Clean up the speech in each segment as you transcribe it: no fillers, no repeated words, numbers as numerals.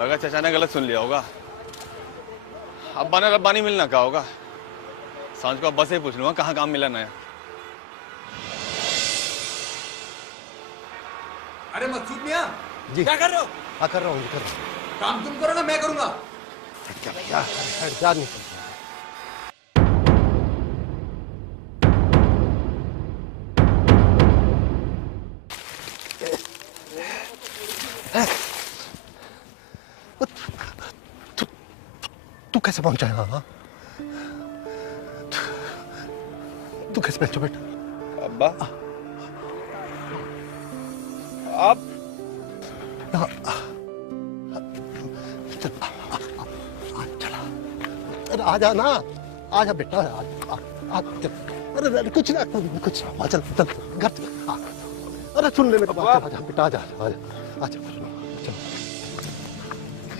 लगा चाचा ने गलत सुन लिया होगा। अब्बा ने रब्बानी मिलना कहा होगा। सांझ को अब्बा से ही पूछ लूंगा कहाँ काम मिला नया। अरे मकसूद मियां जी क्या कर रहे हो? हाँ कर रहा हूँ कर रहा हूँ। काम तुम करो ना मैं करूंगा। क्या भैया जा निकल। तू कैसे पहुंचा है? हाँ तू कैसे पहुंचा बेटा? अब्बा आप चला अरे आजा ना, आजा बेटा चल। अरे कुछ ना कुछ ना, चल चल घर चल। अरे सुन ले मेरी बात, आजा बेटा आजा आजा आजा चल।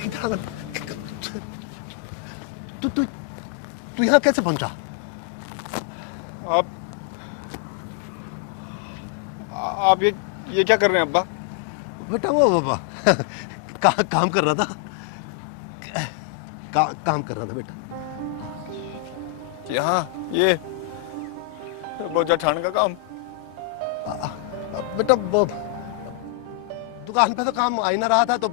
इधर तू तू तू यहाँ कैसे पहुंचा? आप ये क्या कर रहे हैं अब्बा? बेटा वो बाबा काम कर रहा था। काम कर रहा था बेटा। यहाँ ये बोझा ठाण का काम? बेटा वो दुकान पे तो काम आ ही ना रहा था, तो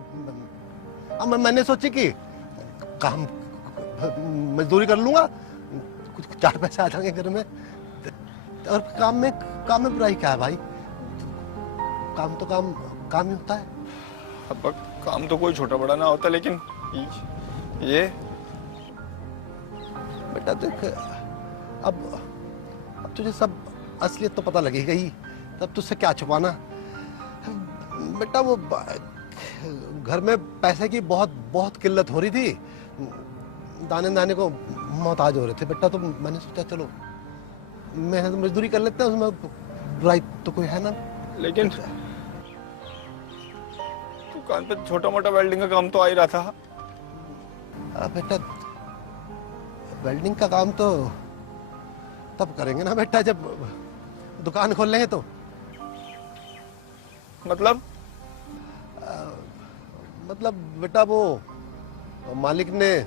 मैंने सोची कि काम मजदूरी कर लूंगा, कुछ 4 पैसे आ जाएंगे घर में। और काम में बुराई क्या है भाई? काम तो काम ही होता है। अब्बा काम तो कोई छोटा बड़ा ना होता, लेकिन ये बेटा देख, अब तुझे सब असलियत तो पता लगेगा ही, तब तुझसे क्या छुपाना। बेटा वो घर में पैसे की बहुत किल्लत हो रही थी, दाने दाने को मोहताज हो रहे थे बेटा, तो मैंने सोचा चलो मेहनत मजदूरी कर लेते हैं, उसमें बुराई तो कोई है ना। लेकिन दुकान पे छोटा मोटा वेल्डिंग का काम तो आ ही रहा था। बेटा वेल्डिंग का काम तो तब करेंगे ना बेटा जब दुकान खोल लेंगे तो। मतलब बेटा वो मालिक ने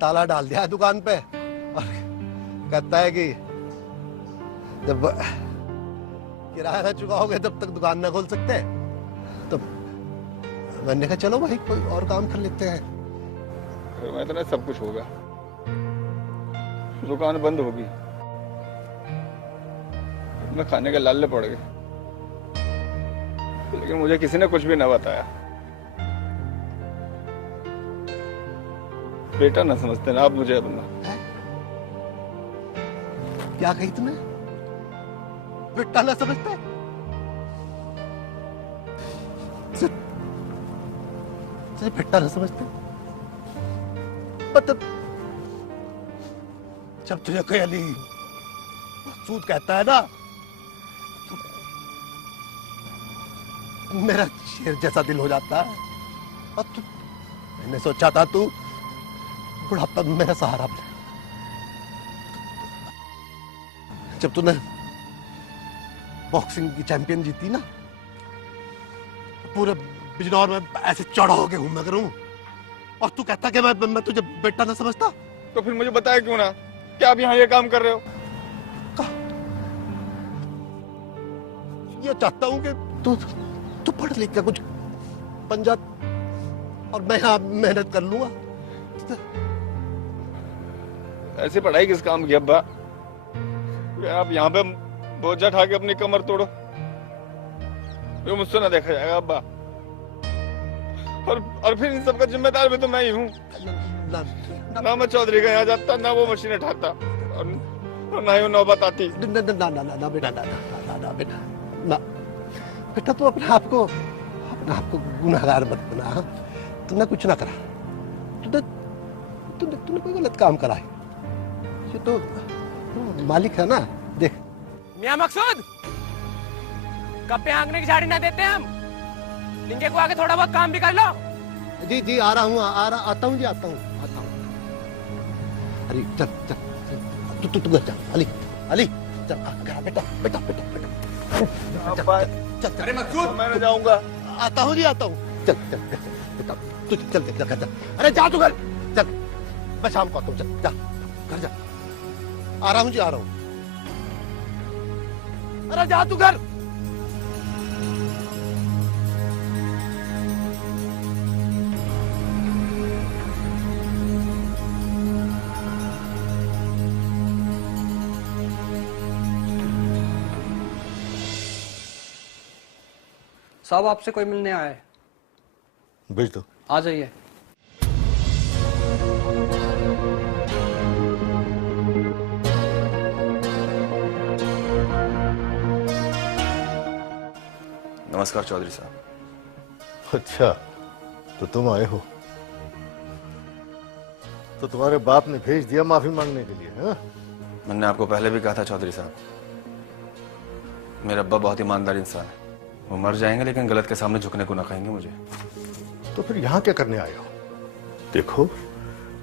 ताला डाल दिया है दुकान पे और कहता है कि जब किराया ना चुकाओगे तब तक दुकान ना खोल सकते। तो मैंने कहा चलो भाई कोई और काम कर लेते हैं। मैं तो सब कुछ होगा, दुकान बंद होगी, मैं खाने के लाले पड़ गए, लेकिन मुझे किसी ने कुछ भी ना बताया। बेटा ना समझते ना आप मुझे अपना। क्या कही तुमने? बेटा ना समझते? बेटा ना समझते? मतलब जब तुझे कोई अली मकसूद कहता है ना, तो मेरा शेर जैसा दिल हो जाता है। और मैंने सोचा था तू बुढ़ापा में मेरा सहारा बने। जब तूने बॉक्सिंग की चैंपियन जीती ना, पूरे बिजनौर में ऐसे चौड़ा होके घूमा करूं, और तू कहता कि मैं तुझे बेटा ना समझता। तो फिर मुझे बताया क्यों ना? क्या आप यहाँ ये काम कर रहे हो? ये चाहता हूं कि तू पढ़ लिख के कुछ बन जा और मैं यहाँ मेहनत कर लूंगा। ऐसी पढ़ाई किस काम की अब्बा? आप यहाँ पे बोझा उठा के अपनी कमर तोड़ो, ये मुझसे ना देखा जाएगा अब्बा। और फिर इन सबका जिम्मेदार भी तो मैं ही हूँ ना। मैं चौधरी का यहाँ जाता, ना वो मशीन उठाता, और ना ही वो नौबत आती। ना बेटा ना बेटा ना बेटा, तू अपने आप को गुनहगार मत बना। तूने कुछ ना करा, तूने कोई गलत काम करा है, ये तो मालिक है ना। देख मियां मकसूद, कब पे आंगने की झाड़ी ना देते हम, लिंगे को आके थोड़ा बहुत काम भी कर लो। जी आ रहा हूँ, आता हूँ। अरे चल तू घर जा। अली चल बेटा। अरे मकसूद, मैं जाऊंगा। आता हूँ। चल चल बेटा, तू चल चल घर जा। अरे जा तू घर, चल मैं शाम को आता हूँ, चल जा घर जा। आ रहा हूँ जी, आ रहा हूँ। अरे जा तू घर। साहब आपसे कोई मिलने आया है। भेज दो। आ जाइए। नमस्कार चौधरी साहब। अच्छा, तो तुम आए हो। तो तुम्हारे बाप ने भेज दिया माफी मांगने के लिए, हाँ? मैंने आपको पहले भी कहा था चौधरी साहब, मेरा अब्बा बहुत ईमानदार इंसान है। वो मर जाएंगे लेकिन गलत के सामने झुकने को ना कहेंगे मुझे। तो फिर यहां क्या करने आए हो? देखो,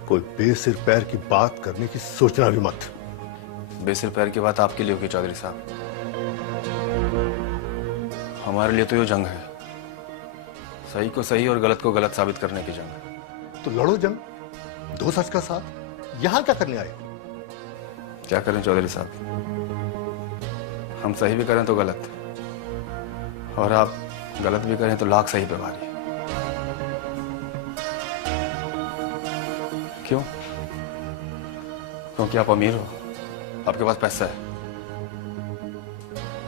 कोई बेसिर पैर की बात करने की सोचना भी मत। बेसिर पैर की बात आपके लिए होगी चौधरी साहब, हमारे लिए तो ये जंग है। सही को सही और गलत को गलत साबित करने की जंग। तो लड़ो जंग, दो सच का साथ। यहां क्या करने आए हो? क्या करें चौधरी साहब, हम सही भी करें तो गलत, और आप गलत भी करें तो लाख सही पे भारी। क्यों? क्योंकि आप अमीर हो, आपके पास पैसा है।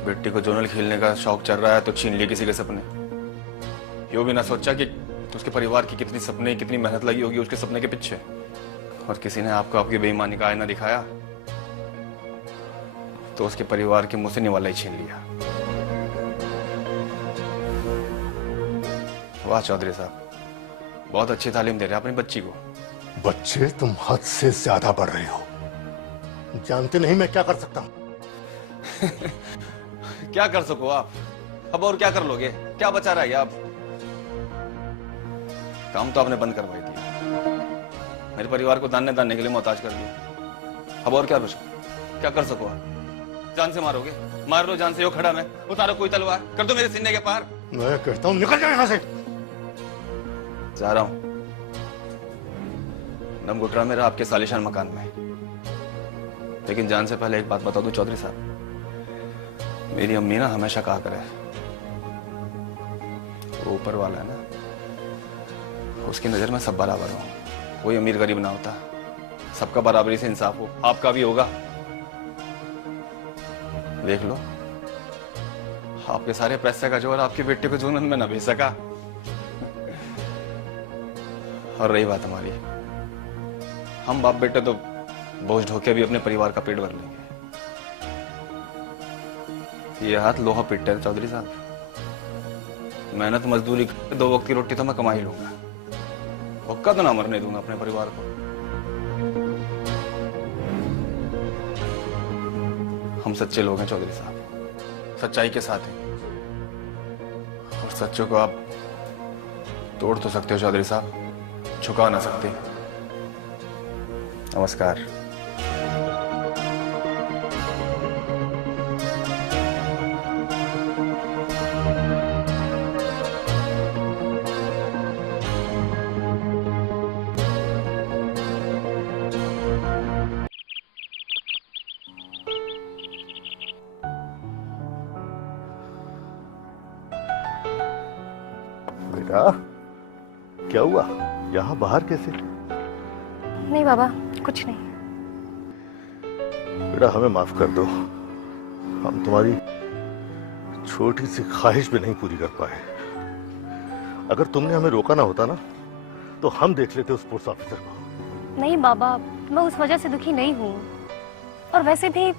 बेटी को जोनल खेलने का शौक चल रहा है तो छीन लिए किसी के सपने। यो भी ना सोचा कि उसके परिवार की कितनी सपने, कितनी मेहनत लगी होगी उसके सपने के पीछे, और किसी ने आपको आपकी बेईमानी का आईना दिखाया तो उसके परिवार के मुंह से निवाला ही छीन लिया। वाह चौधरी साहब, बहुत अच्छी तालीम दे रहे हैं अपनी बच्ची को। बच्चे, तुम हद से ज्यादा बढ़ रहे हो। जानते नहीं मैं क्या कर सकता हूं। क्या कर सको आप? अब और क्या कर लोगे? क्या बचा रहा है आप? काम तो आपने बंद करवाई दिया, मेरे परिवार को दाने दाने के लिए मोहताज कर दिया। अब और क्या बचा? क्या कर सको आप? जान से मारोगे? मार लो जान से, यो खड़ा मैं, उतारो कोई तलवार, कर दो मेरे सीने के पार। मैं कहता हूं निकल जाओ यहां से। जा रहा हूं, दम घुट रहा मेरा आपके सालिशान मकान में। लेकिन जान से पहले एक बात बता दूं चौधरी साहब, मेरी अम्मी ना हमेशा कहा करे, वो ऊपर वाला है ना, उसकी नजर में सब बराबर हो। कोई अमीर गरीब ना होता, सबका बराबरी से इंसाफ हो। आपका भी होगा, देख लो। आपके सारे पैसे का जोर आपकी बेटी को जूनन में ना भेज सका। और रही बात हमारी, हम बाप बेटे तो बोझ ढोके भी अपने परिवार का पेट भर लेंगे। ये हाथ लोहा पीटता है चौधरी साहब, मेहनत मजदूरी करके 2 वक्त की रोटी तो मैं कमा ही लूंगा, भुक्का तो ना मरने दूंगा अपने परिवार को। हम सच्चे लोग हैं चौधरी साहब, सच्चाई के साथ हैं, और सच्चों को आप तोड़ तो सकते हो चौधरी साहब, झुका ना सकते। नमस्कार। बेटा, क्या हुआ? यहाँ बाहर कैसे? नहीं बाबा, कुछ नहीं। बेटा हमें माफ कर दो, हम तुम्हारी छोटी सी ख्वाहिश भी नहीं पूरी कर पाए। अगर तुमने हमें रोका ना होता ना, तो हम देख लेते उस पुलिस ऑफिसर को। नहीं बाबा, मैं उस वजह से दुखी नहीं हूँ, और वैसे भी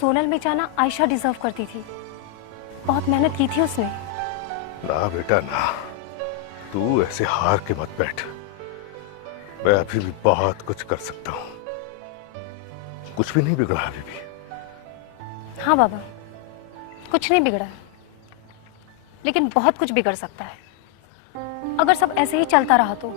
सोनल में जाना आयशा डिजर्व करती थी, बहुत मेहनत की थी उसने। ना बेटा ना, तू ऐसे हार के मत बैठ। मैं अभी भी बहुत कुछ कर सकता हूँ, कुछ भी नहीं बिगड़ा अभी भी। हाँ बाबा, कुछ नहीं बिगड़ा है, लेकिन बहुत कुछ बिगड़ सकता है अगर सब ऐसे ही चलता रहा तो।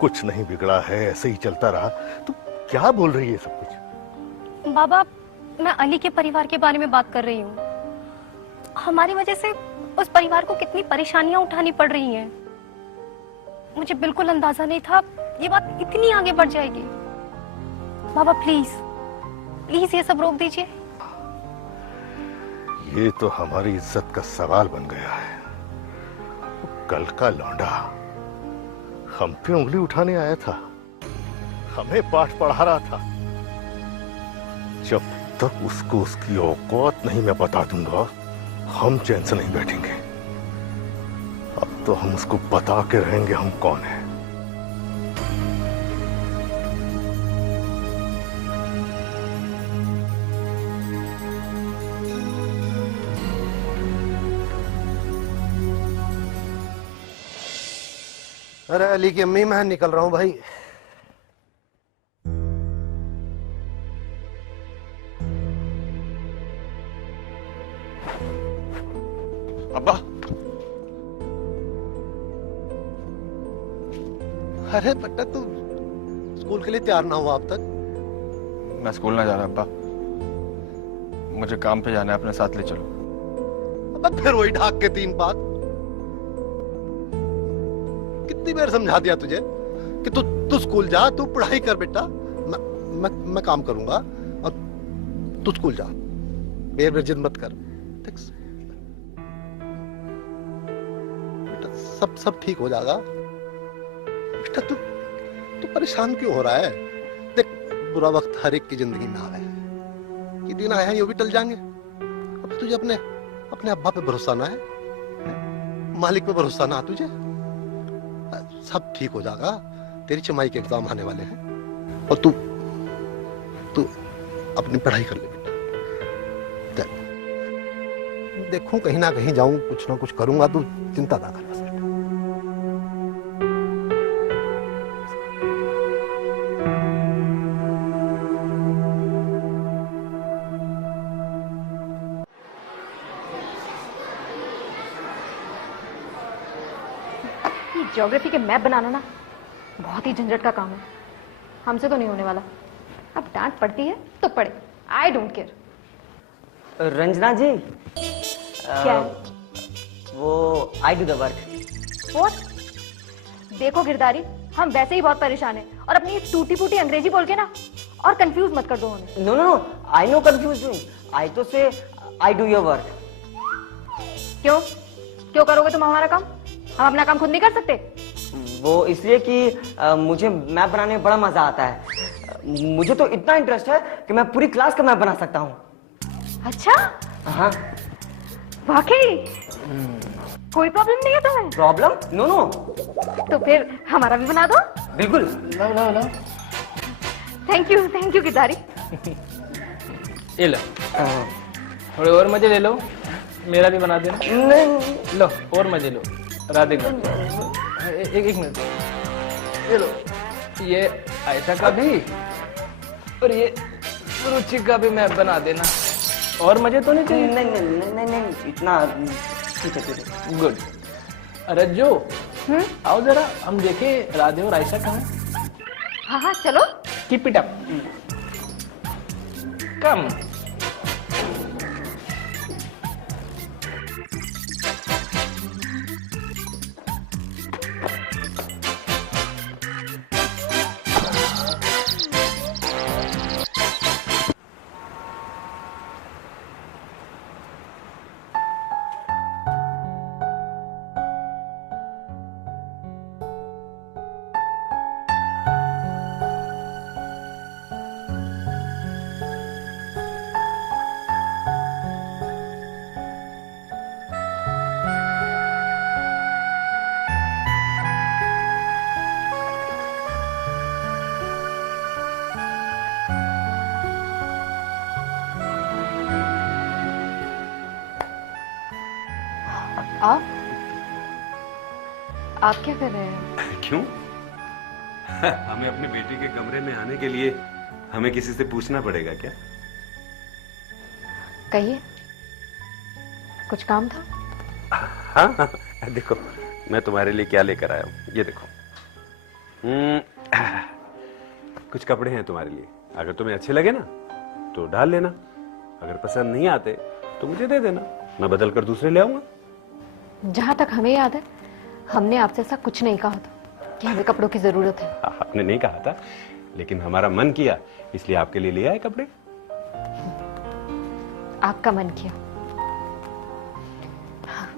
कुछ नहीं बिगड़ा है, ऐसे ही चलता रहा। तू क्या बोल रही है सब कुछ? बाबा, मैं अली के परिवार के बारे में बात कर रही हूँ। हमारी वजह से उस परिवार को कितनी परेशानियां उठानी पड़ रही हैं। मुझे बिल्कुल अंदाजा नहीं था ये बात इतनी आगे बढ़ जाएगी। बाबा प्लीज प्लीज ये सब रोक दीजिए। ये तो हमारी इज्जत का सवाल बन गया है। कल का लौंडा हम पे उंगली उठाने आया था, हमें पाठ पढ़ा रहा था। जब तक उसको उसकी औकात नहीं मैं बता दूंगा, हम चैन से नहीं बैठेंगे। अब तो हम उसको बता के रहेंगे हम कौन है। अरे अली की अम्मी, मैं निकल रहा हूं भाई। अब्बा, अरे बेटा तू स्कूल के लिए तैयार ना हुआ अब तक? मैं स्कूल ना जा रहा अब्बा, मुझे काम पे जाना है, अपने साथ ले चलो। अब फिर वही ढाक के 3 बात। कितनी बार समझा दिया तुझे कि तू स्कूल जा, तू पढ़ाई कर बेटा, मैं काम करूंगा और तू स्कूल जा, मेरे जिद मत कर। बेटा सब ठीक हो जाएगा। बेटा तू परेशान क्यों हो रहा है? देख, बुरा वक्त हर एक की जिंदगी में आवे, ये दिन आए हैं ये भी टल जाएंगे। अब तुझे अपने अब्बा पे भरोसा ना है, मालिक पे भरोसा ना तुझे? सब ठीक हो जाएगा। तेरी छमाही के एग्जाम आने वाले हैं और तू अपनी पढ़ाई कर ले बेटा। देखूं कहीं ना कहीं जाऊं, कुछ ना कुछ करूंगा, तू चिंता ना कर बस बेटा। ज्योग्राफी के मैप बनाना ना बहुत ही झंझट का काम है, हमसे तो नहीं होने वाला। अब डांट पड़ती है तो पड़े, आई डोंट केयर। रंजना जी, क्या है? वो I do the work. What? देखो गिरधारी, हम वैसे ही बहुत परेशान हैं और अपनी ये टूटी फूटी अंग्रेजी बोल के ना और कंफ्यूज मत कर दो हमें। No no, I know confusing, I तो से आई डू योर वर्क। क्यों करोगे तुम हमारा काम? हम अपना काम खुद नहीं कर सकते? वो इसलिए कि मुझे मैप बनाने में बड़ा मजा आता है। मुझे तो इतना इंटरेस्ट है कि मैं पूरी क्लास का मैप बना सकता हूँ। अच्छा? हाँ। वाकई? कोई प्रॉब्लम नहीं है तुम्हें? प्रॉब्लम? No no. तो फिर हमारा भी बना दो। बिल्कुल। लो। Thank you Girdhari. ये लो, थोड़े और मजे ले लो, मेरा भी बना देना। नहीं। लो और मजे लो। राधे का एक मिनट, ये लो, ये आयशा का भी और ये रुचि का भी मैप बना देना। और मजे तो नहीं चाहिए? नहीं, इतना ठीक है। गुड। रज्जो, आओ जरा हम देखें राधे और आयशा कहाँ हैं। हाँ चलो। कीप इट अप, कम। आप क्या कर रहे हैं? क्यों? हमें अपने बेटे के कमरे में आने के लिए हमें किसी से पूछना पड़ेगा क्या? कहिए, कुछ काम था? हाँ, देखो मैं तुम्हारे लिए क्या लेकर आया हूँ, ये देखो। कुछ कपड़े हैं तुम्हारे लिए, अगर तुम्हें अच्छे लगे ना तो डाल लेना, अगर पसंद नहीं आते तो मुझे दे देना, मैं बदल कर दूसरे ले आऊंगा। जहां तक हमें याद है हमने आपसे ऐसा कुछ नहीं कहा था कि हमें कपड़ों की जरूरत है। आपने नहीं कहा था, लेकिन हमारा मन किया, इसलिए आपके लिए ले आए कपड़े। आपका मन किया, हाँ।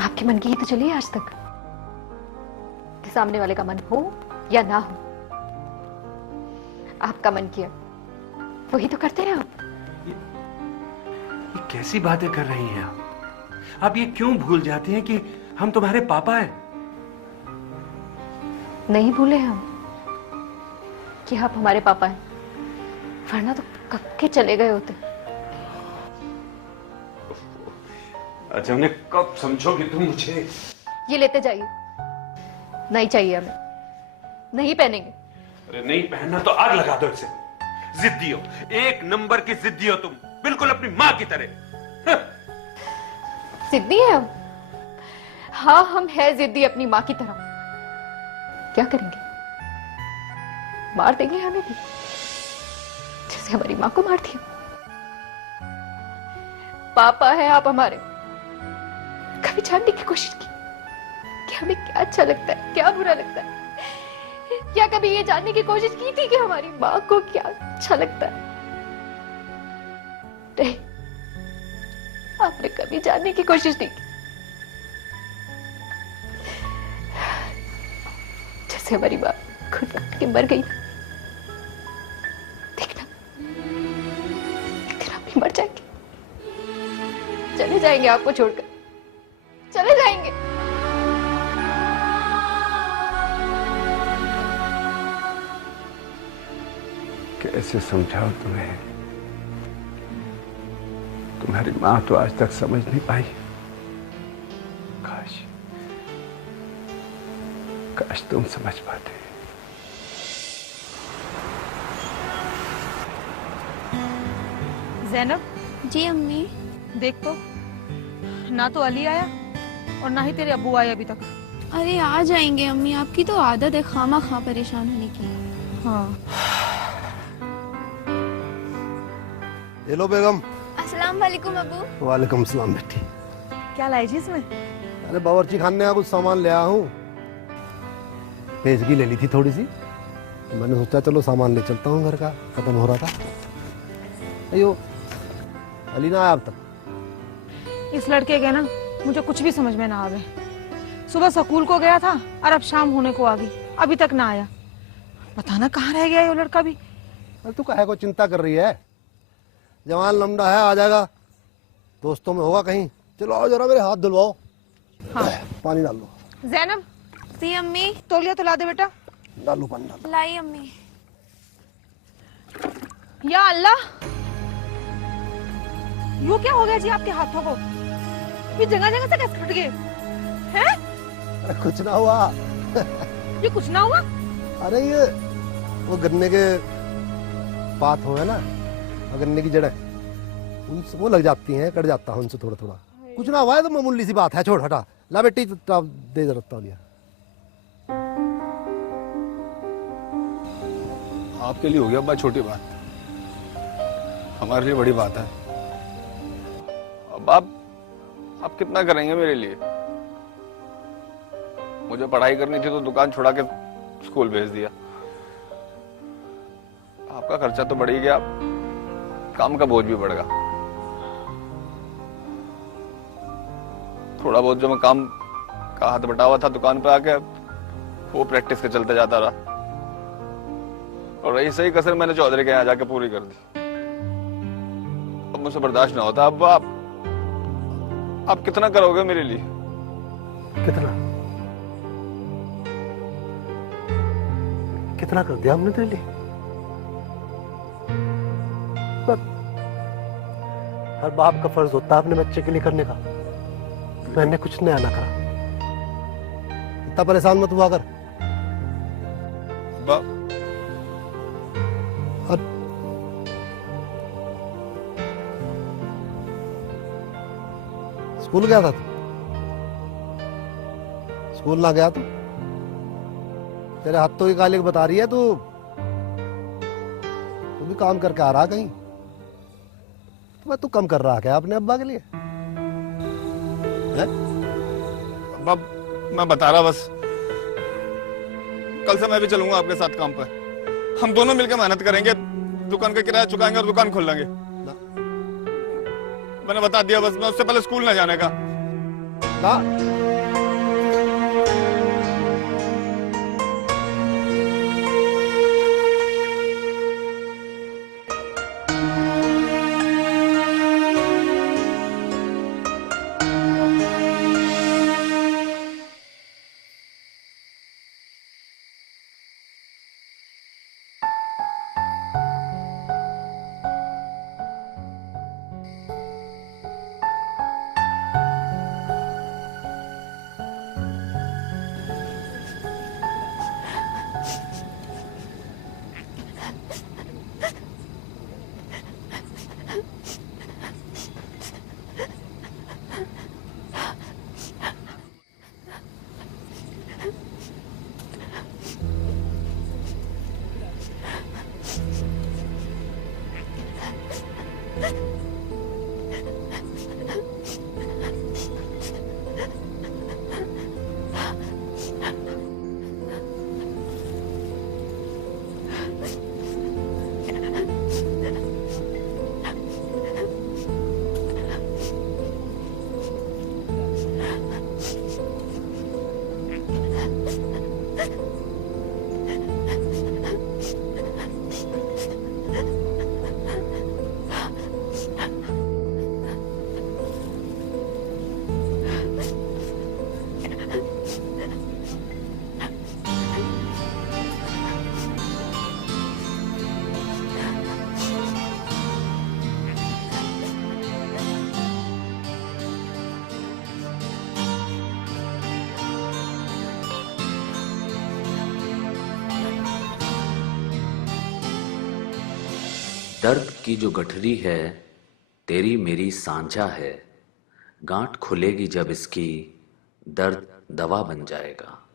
आपके मन की ही तो चलिए आज तक, कि सामने वाले का मन हो या ना हो, आपका मन किया वही तो करते हैं आप। ये कैसी बातें कर रही हैं आप ये क्यों भूल जाती हैं कि हम तुम्हारे पापा हैं? नहीं भूले हम कि आप हमारे पापा हैं, वरना तो कब के चले गए होते। अच्छा, उन्हें कब समझोगे तुम मुझे? ये लेते जाइए। नहीं चाहिए हमें, नहीं पहनेंगे। अरे नहीं पहनना तो आग लगा दो इसे। जिद्दी हो, एक नंबर की जिद्दी हो तुम, बिल्कुल अपनी माँ की तरह। जिद्दी है हम? हाँ, हम है जिद्दी अपनी माँ की तरह। क्या करेंगे? मार देंगे हमें भी, जैसे हमारी माँ को मार दिया। पापा है आप हमारे। कभी जानने की कोशिश की कि हमें क्या अच्छा लगता है, क्या बुरा लगता है? क्या कभी ये जानने की कोशिश की थी कि हमारी माँ को क्या अच्छा लगता है? नहीं, आपने कभी जानने की कोशिश नहीं की। जैसे हमारी माँ खुद काट के मर गई, देखना एक दिन आप भी मर जाएंगे, चले जाएंगे आपको छोड़कर, चले जाएंगे। कैसे समझाओ तुम्हें? तुम्हारी माँ तो आज तक समझ नहीं पाई। काश काश तुम समझ पाते। ज़ैनब, जी अम्मी। देख तो, ना तो अली आया और ना ही तेरे अब्बू आए अभी तक। अरे आ जाएंगे अम्मी, आपकी तो आदत है खामा खा परेशान होने की। हाँ। ये लो बेगम। अस्सलाम वालेकुम अबू। वालेकुम सलाम बेटी। क्या लाई जी इसमें? अरे बावर्ची खाने का कुछ सामान ले आया हूँ। पेशगी ले ली थी थोड़ी सी, तो मैंने सोचा चलो सामान ले चलता हूँ, घर का खत्म हो रहा था। अयो अली ना आया अब तक। इस लड़के के ना मुझे कुछ भी समझ में ना आवे। सुबह स्कूल को गया था और अब शाम होने को आ गई, अभी तक ना आया। पता ना कहाँ रह गया ये लड़का भी। अरे तू काहे को चिंता कर रही है? जवान लमड़ा है, आ जाएगा। दोस्तों में होगा कहीं। चलो आओ जरा मेरे हाथ धुलवाओ। हाँ। पानी डाल लो। ज़ैनब, जी अम्मी। तौलिया तो ला दे बेटा। डालो पानी डालो। लाई अम्मी। या अल्लाह, यो क्या हो गया जी आपके हाथों को? ये जगह जगह से कैसे फट गए हैं? अरे कुछ ना हुआ। ये कुछ ना हुआ? अरे ये वो गन्ने के पात हो है ना, गन्ने की जड़ें, उनसे वो लग जाती हैं, कट जाता है उनसे थोड़ा थोड़ा। कुछ ना हुआ है तो मामूली सी बात है, छोड़ हटा। ला बेटी दे जरा तौलिया। आपके लिए हो गया अब्बा छोटी बात, हमारे लिए बड़ी बात है। अब आप कितना करेंगे मेरे लिए? मुझे पढ़ाई करनी थी तो दुकान छुड़ा के स्कूल भेज दिया। आपका खर्चा तो बढ़ ही गया, काम का बोझ भी बढ़ गया। थोड़ा बहुत जो मैं काम का हाथ बटावा था दुकान पे आके, वो प्रैक्टिस के चलते जाता रहा, और रही सही कसर मैंने चौधरी के यहाँ जाके पूरी कर दी। अब मुझसे बर्दाश्त ना होता। अब आप कितना करोगे मेरे लिए? कितना कर दिया हमने तेरे लिए? हर बाप का फर्ज होता है अपने बच्चे के लिए करने का। मैंने कुछ नया ना करा। इतना परेशान मत हुआ कर। और स्कूल गया था तू? स्कूल ना गया तू? तेरे हाथों की कालिक बता रही है। तू भी काम करके आ रहा कहीं? तू कम कर रहा क्या अपने अब्बा के लिए? है? अब मैं बता रहा बस, कल से मैं भी चलूंगा आपके साथ काम पर। हम दोनों मिलकर मेहनत करेंगे, दुकान का किराया चुकाएंगे और दुकान खोल लेंगे। मैंने बता दिया बस, मैं उससे पहले स्कूल ना जाने का। ना दर्द की जो गठरी है तेरी मेरी सांझा है, गांठ खुलेगी जब इसकी दर्द दवा बन जाएगा।